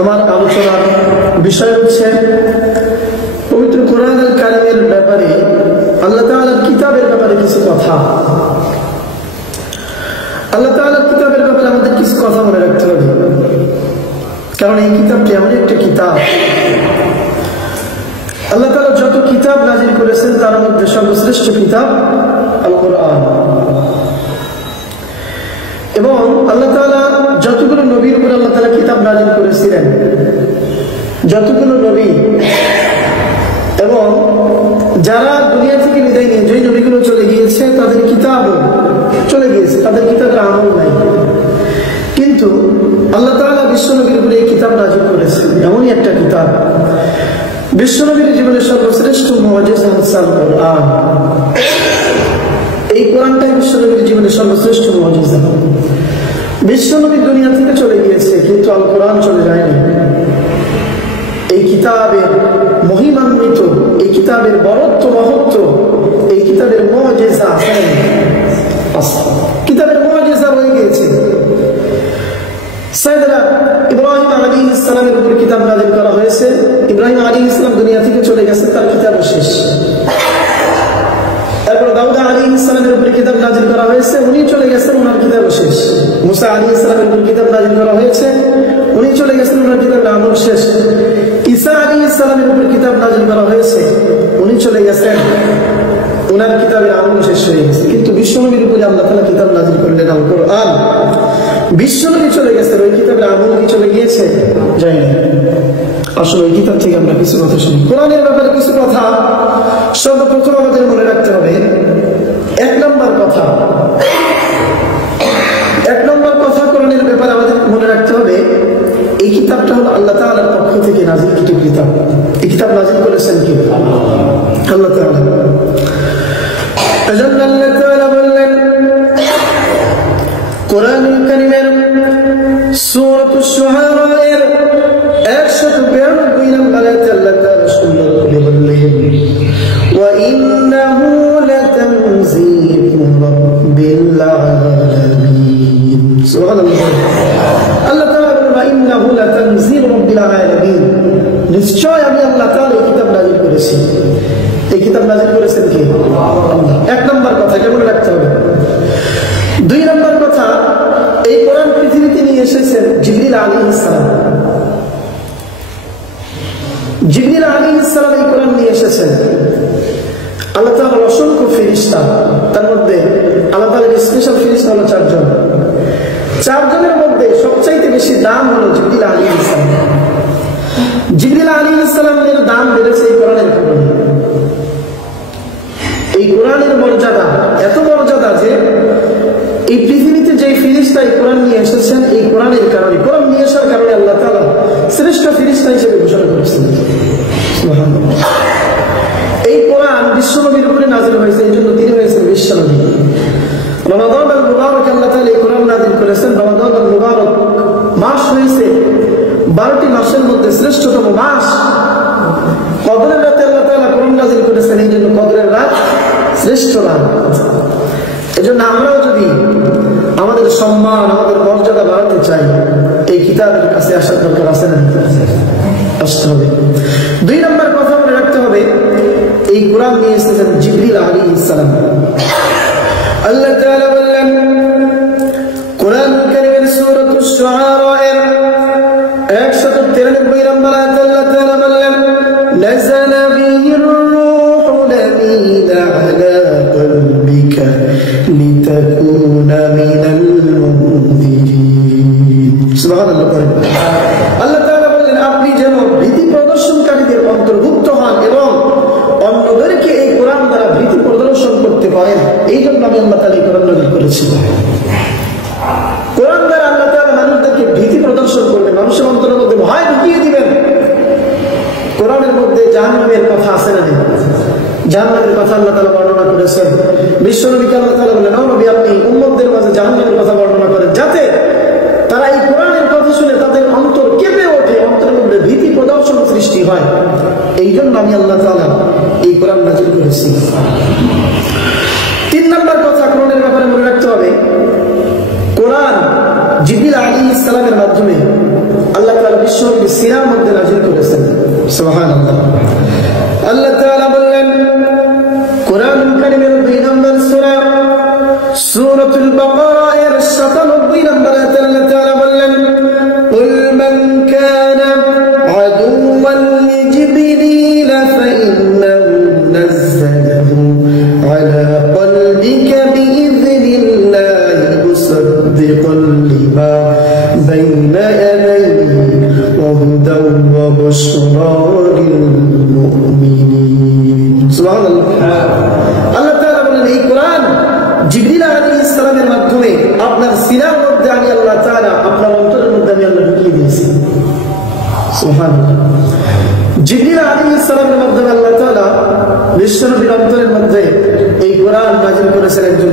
আমার আলোচনার বিষয় হচ্ছে পবিত্র কোরআনুল কারীমের ব্যাপারে, আল্লাহ তাআলার কিতাবের ব্যাপারে কিছু কথা। আল্লাহ তাআলার কিতাবের ব্যাপারে আমাদের কিছু কথা মনে রাখতে হবে, কারণ এই কিতাবটি এমন একটা কিতাব, আল্লাহ তাআলা যত কিতাব নাজিল করেছেন তার মধ্যে সর্বশ্রেষ্ঠ কিতাব আল কোরআন। এবং আল্লাহ তাআলা যতগুলো নবীর উপর আল্লাহ তাআলা কিতাব নাজিল করেছিলেন, যতগুলো নবী এবং যারা দুনিয়া থেকে বিদায় নিয়ে যে নবীগুলো চলে গিয়েছে তাদের কিতাব চলে গিয়েছে, তাদের কিতাবের আমল নাই, কিন্তু আল্লাহ তাআলা বিশ্বনবীর উপরে এই কিতাব নাজিল করেছেন। এমনই একটা কিতাব, বিশ্বনবীর জীবনের সর্বশ্রেষ্ঠ মুজিজা হচ্ছে আল কোরআন। এই কোরআনটাই বিশ্বনবীর জীবনের সর্বশ্রেষ্ঠ মুজিজা। বিশ্বনবী দুনিয়া থেকে চলে গিয়েছে, কিন্তু আল কোরআন চলে যায়নি। এই কিতাবের মহিমান্বিত, এই কিতাবের বরত্ব মহত্ব, এই কিতাবের মুজিজা আছে, কিতাবের মুজিজা হয়ে গিয়েছে। সাইয়েদনা ইব্রাহিম আলাইহিস সালামের উপর কিতাব নাযিল করা হয়েছে। ইব্রাহিম আলাইহিস সালাম দুনিয়া থেকে চলে গেছে, তার কিতাব শেষ। তারপর দাউদ আলাইহিস সালামের উপর কিতাব নাযিল করা হয়েছে, উনি চলে গেছেন, ওনার কিতাব শেষ। মুসা আলাইহিস সালামের উপর কিতাব নাযিল করা হয়েছে, উনি চলে গেছেন, ওনার কিতাবের আমল শেষ। ঈসা আলাইহিস সালামের উপর কিতাব নাযিল করা হয়েছে, উনি চলে গেছেন, ওনার কিতাবের আমল শেষ হয়ে গেছে। কিন্তু বিশ্বনবীর উপরে আল্লাহ তাআলা কিতাব নাযিল করলেন আল কোরআন। বিশ্বনবী চলে গেছেন, ওই কিতাবের আমল কি চলে গিয়েছে? যায়নি। আসলে ওই কিতাব থেকে আমরা কিছু কথা শুনি, কোরআনের ব্যাপারে কিছু কথা সর্বপ্রথম আমাদের মনে রাখতে হবে। এক নম্বর কথা কোরআনের ব্যাপারে আমাদের মনে রাখতে হবে, এই কিতাবটা হলো আল্লাহ তাআলার পক্ষ থেকে নাযিলকৃত কিতাব। এই কিতাব নাযিল করেছেন কি? আল্লাহ তাআলা। এজন্য আল্লাহ তাআলা বললেন কোরআনুল কারীমের সূরাতুশ শুআরা এর 192 নম্বর আয়াতে আল্লাহ তাআলা সুন্দর করে বললেন, ওয়া ইন্নাহু লাতানযীলু রাব্বিল আলামিন। সুবহানাল্লাহ। আল্লাহ তাআলা বলেন, ওয়া ইন্নাহু লাতানযীলু রাব্বিল আলামিন, নিশ্চয় আমি আল্লাহ তাআলা এই কিতাব নাযিল করেছি। এই কিতাব নাযিল করেছেন কে? আল্লাহ। এক নম্বর কথা এটা মনে রাখতে হবে। দুই নম্বর কথা, এই কোরআন পৃথিবীতে নিয়ে এসেছেন জিবরিল আলাইহিস সালাম। জিবরিল আলাইহিস সালাম এই কোরআন নিয়ে এসেছেন। আল্লাহ তাআলার অসংখ্য ফেরেশতা, তার মধ্যে আল্লাহ তাআলার স্পেশাল ফেরেশতা হলো 4 জন। 4 জনের মধ্যে সবচাইতে বেশি দাম হলো জিবরিল আলাইহিস সালাম। জিবরিল আলাইহিস সালামের দাম বেড়েছে এই কোরআনের কারণে। এই কোরআনের মর্যাদা এত মর্যাদা যে এই পৃথিবীতে যে ফেরেশতা এই কোরআন নিয়ে এসেছেন, এই কোরআনের কারণে, কোরআন নিয়ে আসার কারণে আল্লাহ তাআলা শ্রেষ্ঠ ফেরেশতা হিসেবে ঘোষণা করেছেন। সুবহানাল্লাহ। এই কোরআন বিশ্বনবীর উপরে নাযিল হয়েছে, এই জন্য তিনি হয়েছেন বিশ্বনবী। রমাদান আল মুবারক আল্লাহ তাআলা এই কোরআন নাযিল করেছেন। রমাদান আল মুবারক মাস হয়েছে 12টি মাসের মধ্যে শ্রেষ্ঠতম মাস। কদরের রাতে আল্লাহ তাআলা কোরআন নাযিল করেছেন, এই জন্য কদরের রাত শ্রেষ্ঠ রাত। এজন্য আমরাও যদি আমাদের সম্মান, আমাদের মর্যাদা বাড়াতে চাই, এই কিতাবের কাছে আসার দরকার আছে না? আসতে হবে। দুই নম্বর কথা মনে রাখতে হবে, এই কোরআন নিয়ে এসেছেন জিবরিল আলাইহিস সালাম। আল্লাহ তাআলা বললেন কোরআনুল কারীমের সূরাতুশ শুআরা এর 193 নম্বর আয়াতে আল্লাহ তাআলা বললেন, নাযালা বিহির রূহুল আমিন আলা কলবিকা লিতাকুনা মিনাল মুনযিরিন। সুবহানাল্লাহ। আল্লাহ তাআলা বললেন, আপনি যেন ভীতি প্রদর্শনকারীদের অন্তর্ভুক্ত হন এবং অন্যদেরকে এই কোরআন দ্বারা ভীতি প্রদর্শন করতে পারেন, এই জন্য আমি আল্লাহ তাআলা এই কোরআন নাযিল করেছি। কোরআন দ্বারা আল্লাহ তাআলা মানুষদেরকে ভীতি প্রদর্শন করবেন, মানুষের অন্তরের মধ্যে ভয় ঢুকিয়ে দিবেন। কোরআনের মধ্যে জাহান্নামের কথা আছে না? নেই? জাহান্নামের কথা আল্লাহ তাআলা বর্ণনা করেছেন। বিশ্বনবীকে আল্লাহ তাআলা বলেন, ও নবী, আপনি উম্মতদের মাঝে জাহান্নামের কথা বর্ণনা করেন, যাতে তারা এই কোরআনের কথা শুনে তাদের অন্তর কেঁপে ওঠে, অন্তরের মধ্যে ভীতি প্রদর্শন সৃষ্টি হয়। এই জন্য আমি আল্লাহ তাআলা এই কোরআন নাযিল করেছি। 3 নম্বর কথা কোরআনের ব্যাপারে মনে রাখতে হবে, কোরআন জিবরিল আলাইহিস সালামের মাধ্যমে আল্লাহ তাআলা বিশ্বনবীর সিরার মধ্যে নাযিল করেছেন। সুবহানাল্লাহ। আল্লাহ তাআলা বললেন কোরআনুল কারীমের 2 নম্বর সূরা সূরাতুল বাকারা এর 97 নম্বর আয়াতে আল্লাহ তাআলা বললেন কুল মান কানা আদুওয়ান লিজিবরিল ফাইন্নাহু নাযালাহু আলা কলবিকা বিইذনিল্লাহি মুসাদ্দিকান লিমা বাইনা ইয়াদাইহি ওয়া হুদান ওয়া বুশরা লিল মুমিনিন। সুবহানাল্লাহ। আল্লাহ তাআলা বলেন এই কোরআন জিবরিল আলাইহিস সালামের মাধ্যমে আপনার সিনার মধ্যে আমি আল্লাহ তাআলা আপনার অন্তরের মধ্যে আমি আল্লাহ ঢুকিয়ে দিয়েছি। সুবহানাল্লাহ। জিবরিল আলাইহিস সালামের মাধ্যমে আল্লাহ তাআলা বিশ্বনবীর অন্তরের মধ্যে এই কোরআন নাযিল করেছেন একজন